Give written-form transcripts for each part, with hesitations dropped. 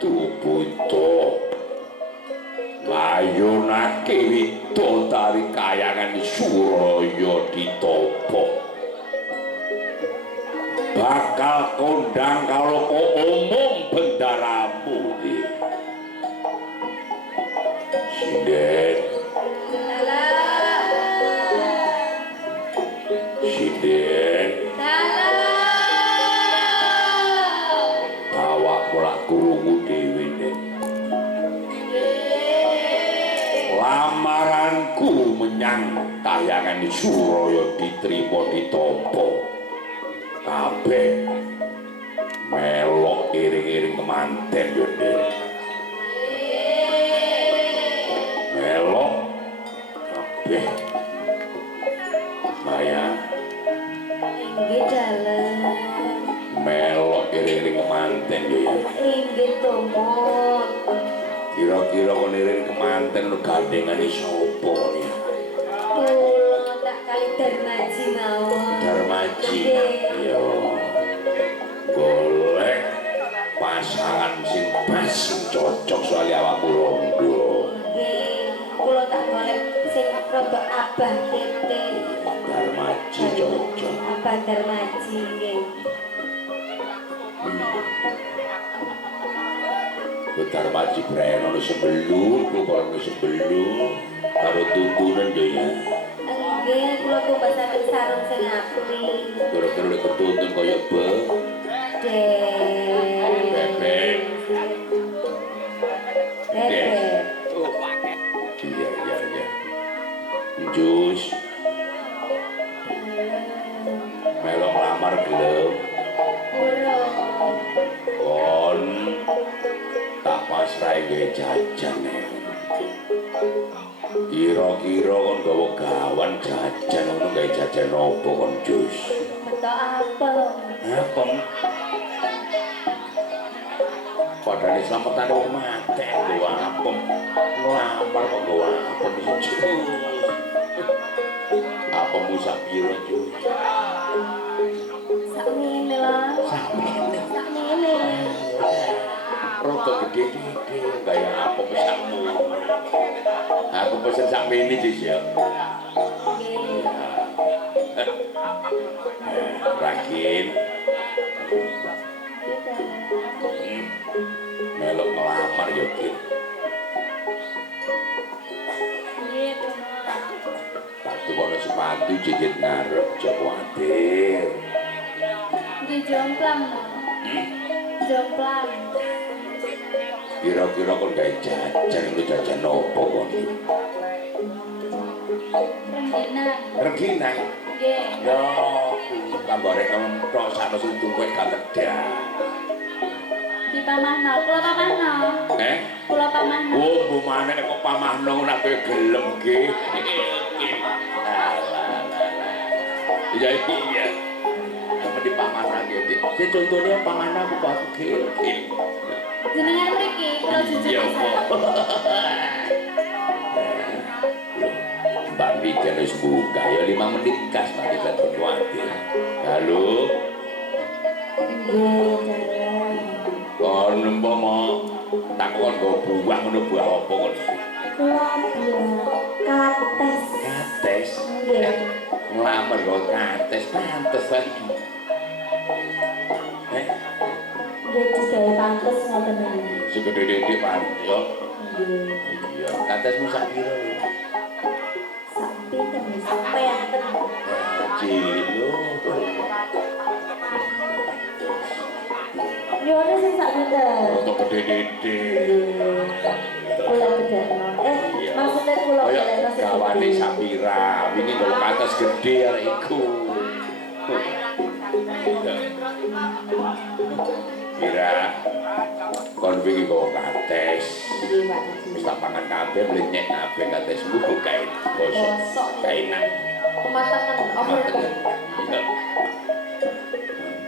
butuh mayunake wito dari kayangan Suraya ditopo bakal kondang kalau umum bendaramu nih Sinden Sinden awak mulak kurungu dewi nih lamaranku menyang kayangan Suraya diterima ditompo kabeh melok iring-iring kemanten yo Dik melok kabeh Maya inggih dalem melok iring-iring kemanten yo ya inggih tumut kira-kira kon iring kemanten lu gandengane sapa ya kula tak kali Darmaji mawon Darmaji yo golek pasangan sing pas cocok soal awakmu rondo nggih kula tak golek sing rada abah kete Darmaji cocok abah Darmaji nggih Darmaji breno sebelum karo sebelum karo tuntunan yo ya nggih kula tumbasaken sarung sing apri kira-kira ketuntun kaya bebek iya jus melok lamar gelem kon tak pasrai gawe jajan kira-kira kon gawa gawan jajan ngono gawe jajan opo kon jus betok apa padahal slametan wong mati gawa apem nglamar kok gawa apem jus apemu sak piro jus sakmene lah sakmene roto gede-gede kayak apa pesanmu aku pesen sampai ini jus ya Rakin melok melamar Yokin waktu kono sepatu jejit ngarep Jawadir di jomplang jomplang kira-kira kon gawe jajan lu jajan opo kon Regina nggih yo tambare entok sak sing tuwek gak kedah di pamahno kula pamahno kula pamahno oh bu maneh kok pamahno nak gelem nggih iya apa di pamahno nggih Dik sing contone pamahno aku kok gil jenengan mriki kula jujur Mbak Bijan wis buka ya 5 menit kas Mbak Bijan berkuatir halo kon mau takon go buah ngono buah apa kon kates kates nglamar go kates pantes lagi nggih digawe pantes ngoten niku segede-gede pantes iya katesmu sak piro sampai enten cilik lho nyone sing sak pinten untuk gede-gede kula gedekno maksudnya kula gedekno gawane Sapira wingi kok kates gede arek iku kira kon wingi kok kates wis tak pangan kabeh mlenyek kabeh katesmu kae bosok kae enak pematangan apa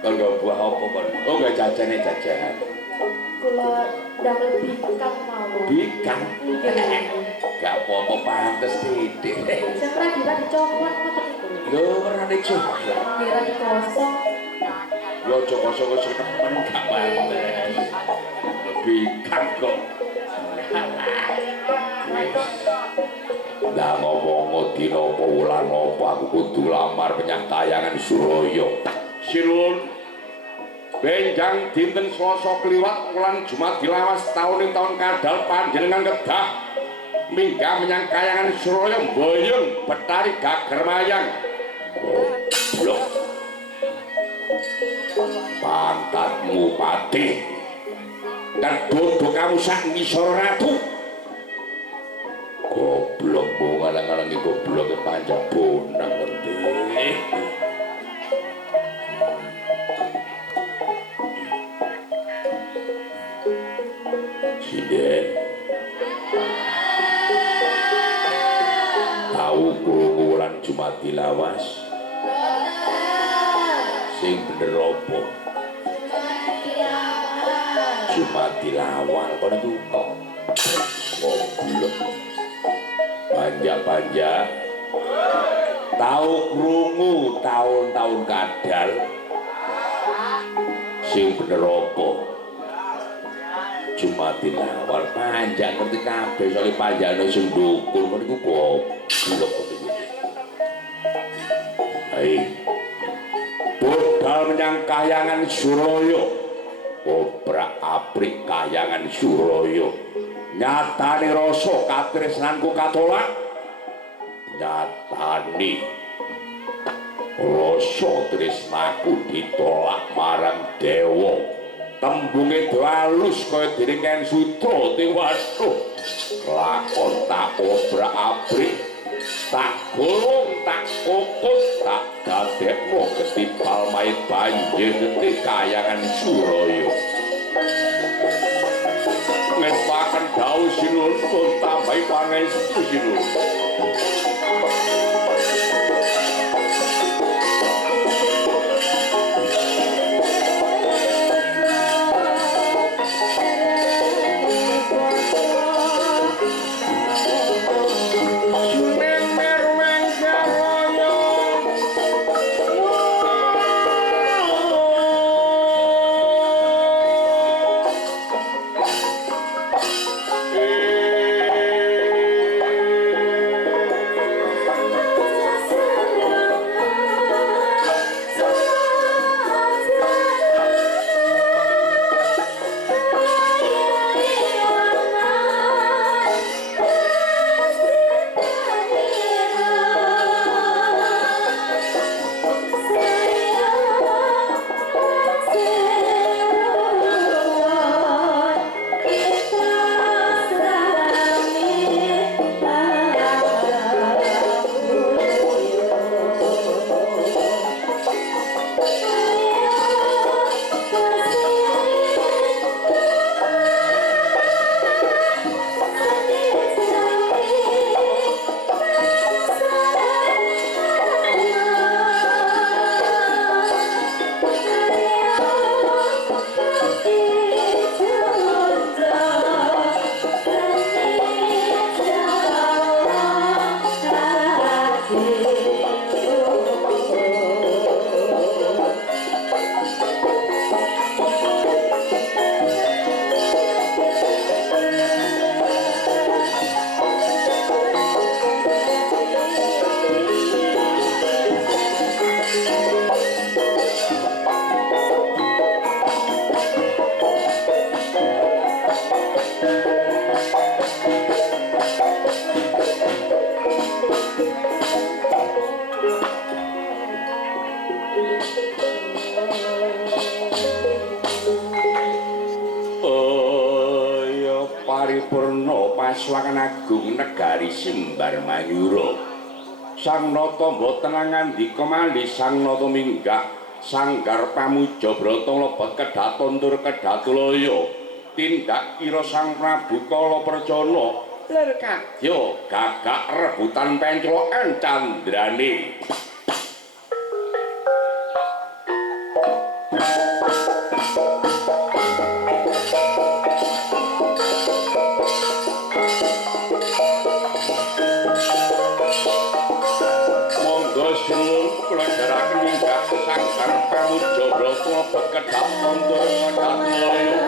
kon go buah apa kon oh gak jajane jajan kula ndamel bikang mawon bikang gak apa-apa pantes titik sing pradira dicoklat ngoten niku lho werane coklat kira dikosong yo coklat-coklat seneng gak pantes pikan kok. Lah ngomong dina apa wulan apa aku kudu lamar menyang kayangan Suraya. Sinuwun. Benjang dinten Selasa kliwat wulan Jumat dilawas taun ing taun kadal panjenengan kedah minggah menyang kayangan Suraya mboyong Betari Gager Mayang. Goblok. Pangkatmu patih. Kedodo kamu sak ngisor ratu. Goblok mau ngalang-alangi goblok ke panjang bonang ngerti. Siden tahu krungu wulan Jumat dilawas sing bener apa Jumat dilawal kono iku kok goblok panja-panja tahu krungu tahun-tahun kadal sing bener apa Jumat dilawal panjang ngerti kabeh soalnya panjangnya sing dukun kono iku goblok hai budal menyang kayangan Suraya obrak-abrik kayangan Suraya nyatane rasa katresnanku katolak nyatane rasa tresnaku ditolak marang dewa tembunge halus kaya diringken sutra waduh lakon tak obrak-abrik tak gulung tak kokot tak dadekno ketipal mayit banjir ngerti kayangan Suraya ngepaken dawuh sinuwun pun tambahi pangestu sinuwun Paswangan Agung Negari Simbar Manyura Sang Nata mboten ngandika malih Sang Nata minggah sanggar pamuja brata lebet kedaton tur kedatulaya tindak kira Sang Prabu Kala Percana lir kadya gagak rebutan penclokan candrane sanggar pamuja brata lebet kedaton tur kedatulaya